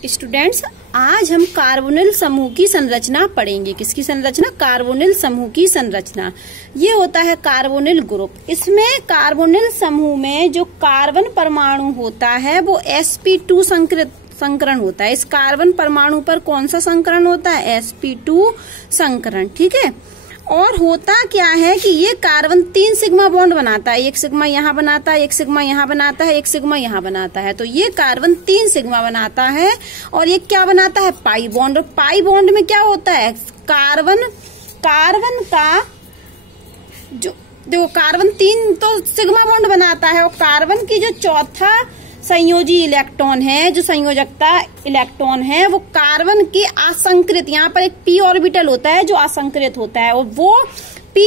Students, आज हम carbonyl समूह की संरचना पढ़ेंगे। किसकी संरचना? कार्बोनिल समूह की संरचना। ये होता है कार्बोनिल ग्रुप। इसमें कार्बोनिल समूह में जो कार्बन परमाणु होता है वो sp2 संकरण होता है। इस कार्बन परमाणु पर कौन सा संकरण होता है? sp2 संकरण। ठीक है। और होता क्या है कि ये कार्बन 3 सिग्मा बॉन्ड बनाता है। एक सिग्मा यहाँ बनाता है, एक सिग्मा यहाँ बनाता है, एक सिग्मा यहाँ बनाता है। तो ये कार्बन 3 सिग्मा बनाता है और ये क्या बनाता है? Pi bond. और पाई बॉन्ड में क्या होता है? कार्बन का जो देखो कार्बन 3 तो सिग्मा बॉन्ड बनाता है और कार्बन की जो चौथा संयोजी इलेक्ट्रॉन है, जो संयोजकता इलेक्ट्रॉन है, वो कार्बन के असंकृत, यहाँ पर एक p ऑर्बिटल होता है जो असंकृत होता है, और वो p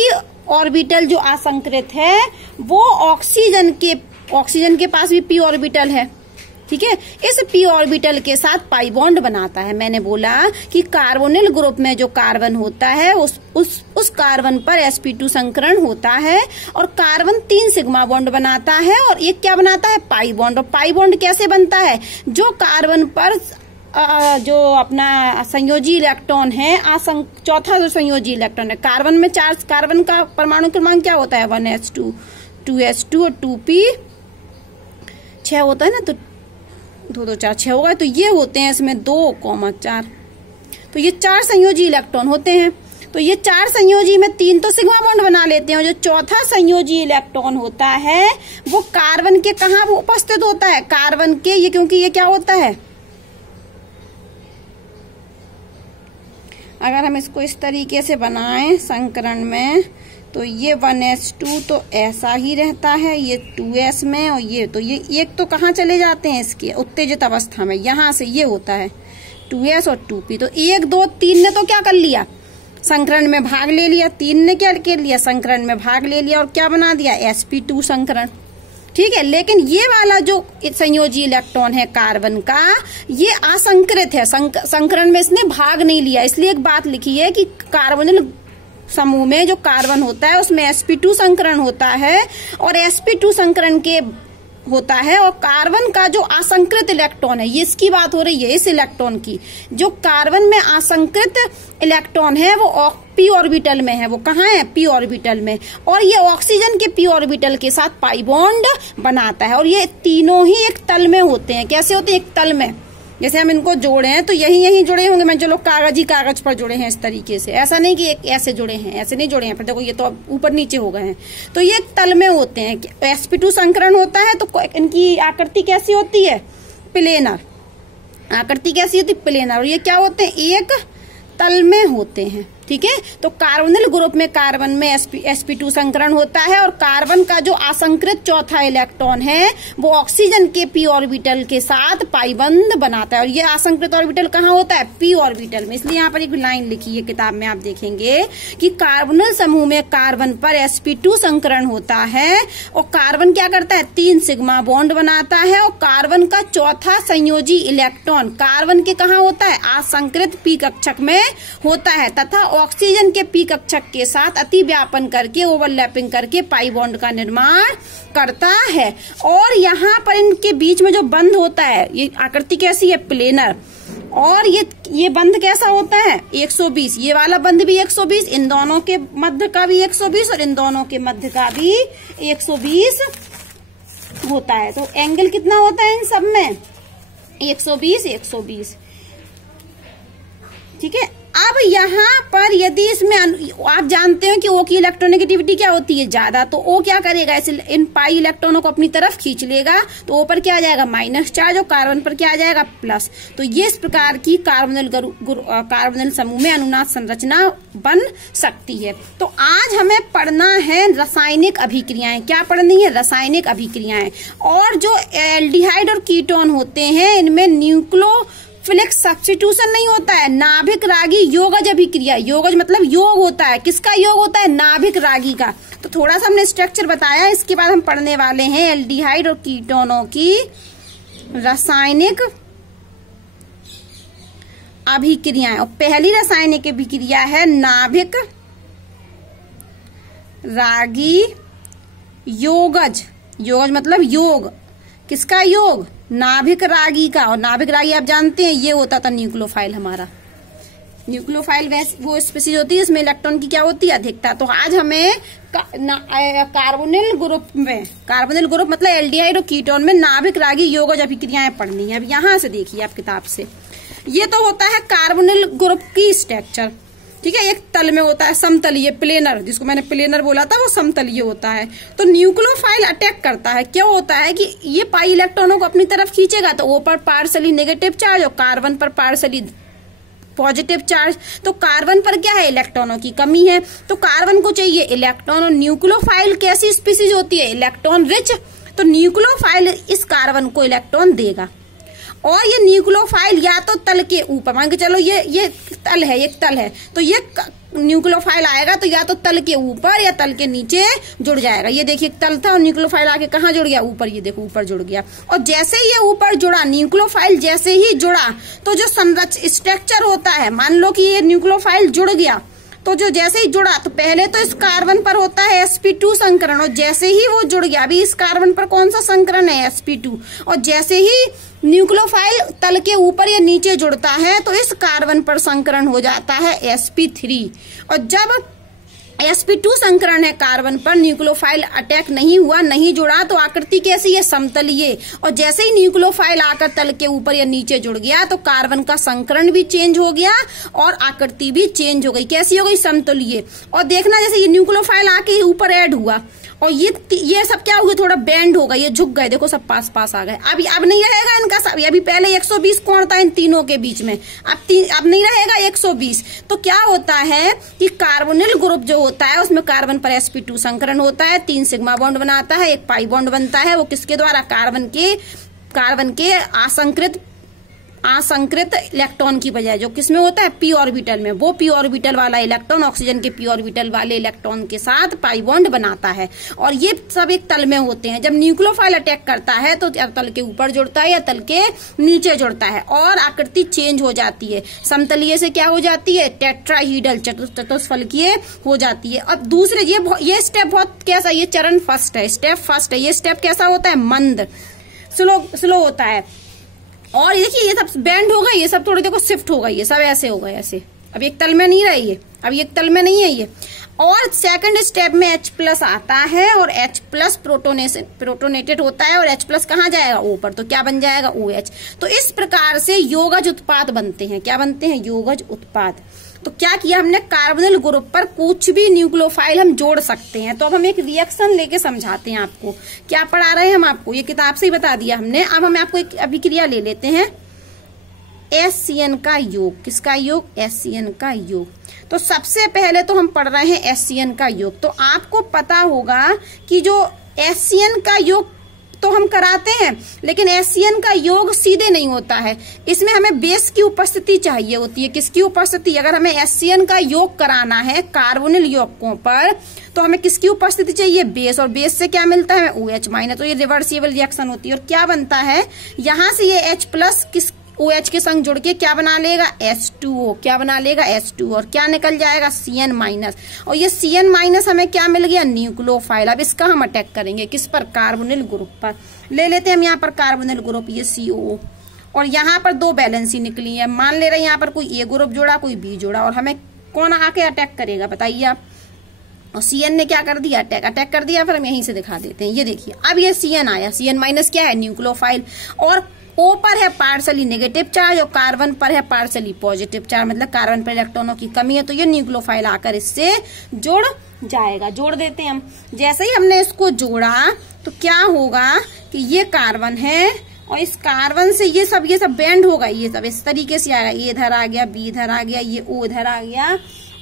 ऑर्बिटल जो असंकृत है वो ऑक्सीजन के पास भी p ऑर्बिटल है। ठीक है। इस p ऑर्बिटल के साथ पाई बॉन्ड बनाता है। मैंने बोला कि कार्बोनिल ग्रुप में जो कार्बन होता है उस कार्बन पर sp2 संकरण होता है और कार्बन 3 सिग्मा बॉन्ड बनाता है और एक क्या बनाता है? Pi bond. और पाई बॉन्ड कैसे बनता है? जो कार्बन पर जो अपना संयोजी इलेक्ट्रॉन है, चौथा जो संयोजी इलेक्ट्रॉन है, कार्बन में 4 कार्बन का परमाणु क्रमांक क्या होता है? 1s2, 2s2 और 2p 6 होता है ना, तो 2 2 4 6 होगा। तो ये होते हैं इसमें 2,4। तो ये 4 संयोजी इलेक्ट्रॉन होते हैं। तो ये 4 संयोजी में 3 तो सिग्मा बॉन्ड बना लेते हैं और जो चौथा संयोजी इलेक्ट्रॉन होता है वो कार्बन के कहाँ उपस्थित होता है? कार्बन के ये, क्योंकि ये क्या होता है, अगर हम इसको इस तरीके से बनाएं संकरण में तो ये 1s2 तो ऐसा ही रहता है, ये 2s में, और ये एक तो कहाँ चले जाते हैं इसके उत्तेजित अवस्था में, यहाँ से ये होता है 2s और 2p। तो 1 2 3 ने तो क्या कर लिया? संकरण में भाग ले लिया। 3 ने क्या कर लिया? संकरण में भाग ले लिया और क्या बना दिया? sp2 संकरण। ठीक है। लेकिन ये वाला जो संयोजी इलेक्ट्रॉन है कार्बन का, ये असंकृत है, संकरण में इसने भाग नहीं लिया। इसलिए एक बात लिखी है कि कार्बोनिल समूह में जो कार्बन होता है उसमें sp2 संकरण होता है और sp2 संकरण के होता है, और कार्बन का जो असंकृत इलेक्ट्रॉन है, ये इसकी बात हो रही है, इस इलेक्ट्रॉन की, जो कार्बन में असंकृत इलेक्ट्रॉन है वो p ऑर्बिटल में है। वो कहाँ है? p ऑर्बिटल में। और ये ऑक्सीजन के p ऑर्बिटल के साथ पाई बॉन्ड बनाता है और ये तीनों ही एक तल में होते हैं। कैसे होते हैं? एक तल में। जैसे हम इनको जोड़े हैं तो यही जुड़े होंगे। मैं चलो कागज पर जुड़े हैं इस तरीके से, ऐसा नहीं कि एक ऐसे जुड़े हैं, ऐसे नहीं जुड़े हैं। पर देखो ये तो अब ऊपर नीचे हो गए हैं। तो ये एक तल में होते हैं। sp2 संकरण होता है तो इनकी आकृति कैसी होती है? प्लेनर। आकृति कैसी होती है? प्लेनर। और ये क्या होते हैं? एक तल में होते हैं। ठीक है। तो कार्बोनिल ग्रुप में कार्बन में sp2 संकरण होता है और कार्बन का जो असंकृत चौथा इलेक्ट्रॉन है वो ऑक्सीजन के p ऑर्बिटल के साथ पाई बंध बनाता है। और ये असंकृत ऑर्बिटल कहाँ होता है? p ऑर्बिटल में। इसलिए यहाँ पर एक लाइन लिखी है किताब में, आप देखेंगे कि कार्बोनिल समूह में कार्बन पर sp2 संकरण होता है और कार्बन क्या करता है? 3 सिग्मा बॉन्ड बनाता है और कार्बन का चौथा संयोजी इलेक्ट्रॉन कार्बन के कहाँ होता है? असंकृत p कक्षक में होता है तथा ऑक्सीजन के p कक्षक के साथ अति व्यापन करके, ओवरलैपिंग करके पाई बॉन्ड का निर्माण करता है। और यहाँ पर इनके बीच में जो बंध होता है, ये आकृति कैसी है? प्लेनर। और ये बंध कैसा होता है? 120। ये वाला बंध भी 120, इन दोनों के मध्य का भी 120 और इन दोनों के मध्य का भी 120 होता है। तो एंगल कितना होता है इन सब में? 120 120। ठीक है। अब यहाँ पर यदि इसमें आप जानते हो कि O की इलेक्ट्रोनेगेटिविटी क्या होती है? ज्यादा। तो O क्या करेगा? इन पाई इलेक्ट्रॉनों को अपनी तरफ खींच लेगा तो O पर क्या आ जाएगा? माइनस चार्ज, और कार्बन पर क्या आ जाएगा? प्लस। तो ये इस प्रकार की कार्बोनिल समूह में अनुनाद संरचना बन सकती है। तो आज हमें पढ़ना है रासायनिक अभिक्रियाएं। क्या पढ़नी है? रासायनिक अभिक्रियाएं। और जो एल्डिहाइड और कीटोन होते हैं इनमें न्यूक्लियोफिलिक सब्स्टिट्यूशन नहीं होता है। नाभिक रागी योगज अभिक्रिया। योगज मतलब योग होता है। किसका योग होता है? नाभिक रागी का। तो थोड़ा सा हमने स्ट्रक्चर बताया। इसके बाद हम पढ़ने वाले हैं एल्डिहाइड और कीटोनों की रासायनिक अभिक्रियाएं। और पहली रासायनिक अभिक्रिया है नाभिक रागी योगज। योगज मतलब योग। किसका योग? नाभिक रागी का, और नाभिक रागी आप जानते हैं ये होता था न्यूक्लियोफाइल हमारा। न्यूक्लियोफाइल वो स्पीसीज होती है इसमें इलेक्ट्रॉन की क्या होती है, अधिकता। तो आज हमें कार्बोनिल ग्रुप में, कार्बोनिल ग्रुप मतलब एल्डिहाइड और कीटोन में नाभिक रागी यौगिक अभिक्रियाएं पढ़नी है। अब यहाँ से देखिए आप किताब से, ये तो होता है कार्बोनिल ग्रुप की स्ट्रक्चर, ठीक है। एक तल में होता है समतलीय, प्लेनर, जिसको मैंने प्लेनर बोला था वो समतलीय होता है। तो न्यूक्लियोफाइल अटैक करता है, क्या होता है कि ये पाई इलेक्ट्रॉनों को अपनी तरफ खींचेगा, तो ओ पर पार्शली नेगेटिव चार्ज और कार्बन पर पार्शली पॉजिटिव चार्ज। तो कार्बन पर क्या है, इलेक्ट्रॉनों की कमी है, तो कार्बन को चाहिए इलेक्ट्रॉन। और न्यूक्लियोफाइल कैसी स्पीसीज होती है, इलेक्ट्रॉन रिच, तो न्यूक्लियोफाइल इस कार्बन को इलेक्ट्रॉन देगा। और ये न्यूक्लियोफाइल या तो तल के ऊपर, मान के चलो ये तल है, एक तल है, तो ये न्यूक्लियोफाइल आएगा तो या तो तल के ऊपर या तल के नीचे जुड़ जाएगा। ये देखिए तल था और न्यूक्लियोफाइल आके कहाँ जुड़ गया, ऊपर, ये देखो ऊपर जुड़ गया। और जैसे ही ये ऊपर जुड़ा, न्यूक्लियोफाइल जैसे ही जुड़ा, तो जो स्ट्रक्चर होता है, मान लो कि ये न्यूक्लियोफाइल जुड़ गया, तो जो जैसे ही जुड़ा, तो पहले तो इस कार्बन पर होता है sp2 संकरण, और जैसे ही वो जुड़ गया, अभी इस कार्बन पर कौन सा संकरण है, sp2, और जैसे ही न्यूक्लियोफाइल तल के ऊपर या नीचे जुड़ता है तो इस कार्बन पर संकरण हो जाता है sp3। और जब sp2 संकरण है कार्बन पर, न्यूक्लियोफाइल अटैक नहीं हुआ, नहीं जुड़ा, तो आकृति कैसी है, समतलीय। और जैसे ही न्यूक्लियोफाइल आकर तल के ऊपर या नीचे जुड़ गया तो कार्बन का संकरण भी चेंज हो गया और आकृति भी चेंज हो गई। कैसी हो गई, समतलीय। और देखना जैसे ये न्यूक्लियोफाइल आके ऊपर ऐड हुआ और ये सब क्या हो गया, थोड़ा बेंड हो गया, ये झुक गए, देखो सब पास पास आ गए। अब नहीं रहेगा इनका सब, अभी पहले 120 कोण था इन तीनों के बीच में, अब नहीं रहेगा 120। तो क्या होता है कि कार्बोनिल ग्रुप जो होता है उसमें कार्बन पर sp2 संकरण होता है, 3 सिग्मा बॉन्ड बनाता है, एक पाई बॉन्ड बनता है। वो किसके द्वारा, कार्बन के असंकृत इलेक्ट्रॉन की बजाय जो किसमें होता है, p ऑर्बिटल में, वो p ऑर्बिटल वाला इलेक्ट्रॉन ऑक्सीजन के p ऑर्बिटल वाले इलेक्ट्रॉन के साथ पाई बॉन्ड बनाता है। और ये सब एक तल में होते हैं। जब न्यूक्लियोफाइल अटैक करता है तो तल के ऊपर जुड़ता है या तल के नीचे जुड़ता है और आकृति चेंज हो जाती है, समतलीय से क्या हो जाती है, टेट्राहीड्रल, चतुष्फलकीय हो जाती है। अब दूसरे ये स्टेप बहुत कैसा, ये चरण फर्स्ट है, स्टेप फर्स्ट है। ये स्टेप कैसा होता है, मंद, स्लो होता है। और देखिए ये सब बेंड हो गई, ये सब थोड़ी देखो शिफ्ट हो गई, ये सब ऐसे हो गए, ऐसे। अब एक तल में नहीं रही है, अब एक तल में नहीं है ये। और सेकंड स्टेप में H+ आता है और H+ प्रोटोनेटेड होता है और H+ कहाँ जाएगा, ऊपर, तो क्या बन जाएगा, OH। तो इस प्रकार से यौगिज उत्पाद बनते हैं। क्या बनते हैं, यौगिज उत्पाद। तो क्या किया हमने, कार्बोनिल ग्रुप पर कुछ भी न्यूक्लियोफाइल हम जोड़ सकते हैं। तो अब हम एक रिएक्शन लेके समझाते हैं आपको। क्या पढ़ा रहे हैं हम आपको, ये किताब से ही बता दिया हमने। अब हम आपको एक अभिक्रिया ले लेते हैं, HCN का योग। किसका योग, HCN का योग। तो सबसे पहले तो हम पढ़ रहे हैं HCN का योग। तो आपको पता होगा कि जो HCN का योग तो हम कराते हैं, लेकिन HCN का योग सीधे नहीं होता है, इसमें हमें बेस की उपस्थिति चाहिए होती है। किसकी उपस्थिति, अगर हमें HCN का योग कराना है कार्बोनिल यौगिकों पर तो हमें किसकी उपस्थिति चाहिए, बेस। और बेस से क्या मिलता है, OH-। तो ये रिवर्सिबल रिएक्शन होती है। और क्या बनता है, यहाँ से ये H+ किस OH के संग जुड़ के क्या बना लेगा, H2O। क्या बना लेगा, H2O। और क्या निकल जाएगा, CN-। और ये CN- हमें क्या मिल गया, न्यूक्लियोफाइल। अब इसका हम अटैक करेंगे किस पर, कार्बोनिल ग्रुप पर। ले लेते हैं हम यहाँ पर कार्बोनिल ग्रुप, ये CO। और यहाँ पर 2 बैलेंसी निकली है। मान ले रहे हैं यहाँ पर कोई A ग्रुप जोड़ा, कोई B जोड़ा, और हमें कौन आके अटैक करेगा, बताइए आप। और CN ने क्या कर दिया, अटैक कर दिया। फिर हम यहीं से दिखा देते हैं, ये देखिए अब ये CN आया, CN- क्या है, न्यूक्लियोफाइल। और O पर है पार्शली नेगेटिव चार्ज और कार्बन पर है पार्शली पॉजिटिव चार्ज, मतलब कार्बन पर इलेक्ट्रॉनों की कमी है, तो ये न्यूक्लियोफाइल आकर इससे जुड़ जाएगा। जोड़ देते हैं हम। जैसे ही हमने इसको जोड़ा तो क्या होगा कि ये कार्बन है और इस कार्बन से ये सब बेंड होगा, ये सब इस तरीके से आएगा। ए इधर आ गया, बी इधर आ गया, ये O इधर आ गया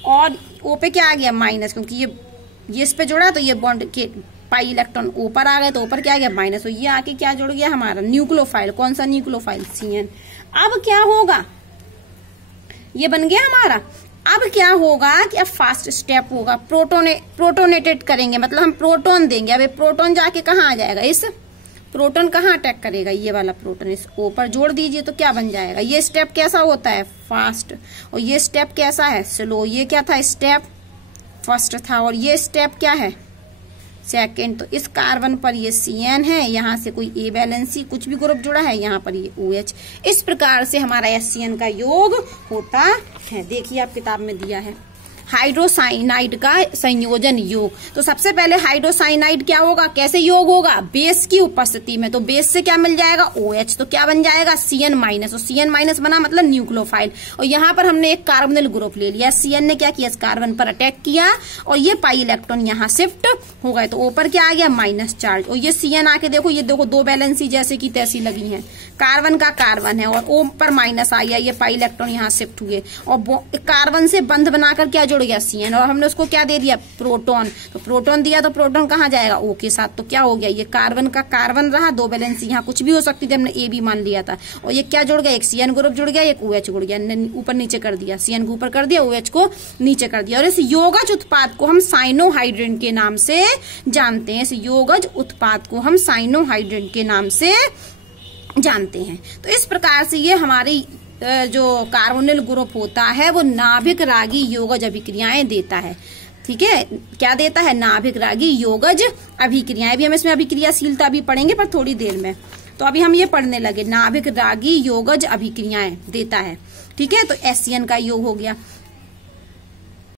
और O पे क्या आ गया, माइनस, क्योंकि ये इस पे जुड़ा तो ये बॉन्ड के पाई इलेक्ट्रॉन ऊपर आ गए तो ऊपर क्या आ गया, माइनस। तो ये आके क्या जुड़ गया हमारा, न्यूक्लियोफाइल। कौन सा न्यूक्लियोफाइल, CN। अब क्या होगा, ये बन गया हमारा। अब क्या होगा कि अब फास्ट स्टेप होगा, प्रोटोनेटेड करेंगे, मतलब हम प्रोटोन देंगे। अब ये प्रोटोन जाके कहाँ आ जाएगा, इस प्रोटोन कहाँ अटैक करेगा, ये वाला प्रोटोन इस O पर जोड़ दीजिए तो क्या बन जाएगा। ये स्टेप कैसा होता है, फास्ट। और ये स्टेप कैसा है, स्लो। ये क्या था, स्टेप फर्स्ट था। और ये स्टेप क्या है, सेकेंड। तो इस कार्बन पर ये CN है, यहाँ से कोई A वैलेंसी कुछ भी ग्रुप जुड़ा है, यहाँ पर ये OH। इस प्रकार से हमारा HCN का योग होता है। देखिए आप किताब में दिया है हाइड्रोसाइनाइड का संयोजन योग। तो सबसे पहले हाइड्रोसाइनाइड क्या होगा, कैसे योग होगा, बेस की उपस्थिति में। तो बेस से क्या मिल जाएगा, OH, तो क्या बन जाएगा CN माइनस, और CN माइनस बना मतलब न्यूक्लियोफाइल। और यहाँ पर हमने एक कार्बोनिल ग्रुप ले लिया, CN ने क्या किया, इस कार्बन पर अटैक किया और ये पाई इलेक्ट्रॉन यहाँ शिफ्ट हो गए। तो ऊपर क्या आ गया, माइनस चार्ज। और ये CN आके देखो, ये देखो दो बैलेंसी जैसे की तैसी लगी है, कार्बन का कार्बन है और O पर माइनस आ गया, ये पाई इलेक्ट्रॉन यहाँ शिफ्ट हुए और कार्बन से बंध बनाकर क्या जुड़ गया, CN, और हमने उसको क्या दे दिया, प्रोटॉन। तो प्रोटॉन दिया तो प्रोटॉन कहाँ जाएगा, O के साथ। तो क्या हो गया, ये कार्बन का कार्बन रहा, दो बैलेंसी यहाँ कुछ भी हो सकती थी, हमने A भी मान लिया था। और ये क्या जुड़ गया, एक CN ग्रुप जुड़ गया, एक OH जुड़ गया, ऊपर नीचे कर दिया, CN को ऊपर कर दिया, OH को नीचे कर दिया। और इस योगज उत्पाद को हम साइनोहाइड्रिन के नाम से जानते हैं। इस योगज उत्पाद को हम साइनोहाइड्रिन के नाम से जानते हैं। तो इस प्रकार से ये हमारी जो कार्बोनिल ग्रुप होता है वो नाभिक रागी योगज अभिक्रियाएं देता है। ठीक है, क्या देता है, नाभिक रागी योगज अभिक्रियाएं। भी हम इसमें अभिक्रियाशीलता भी पढ़ेंगे पर थोड़ी देर में। तो अभी हम ये पढ़ने लगे, नाभिक रागी योगज अभिक्रियाएं देता है। ठीक है, तो HCN का योग हो गया।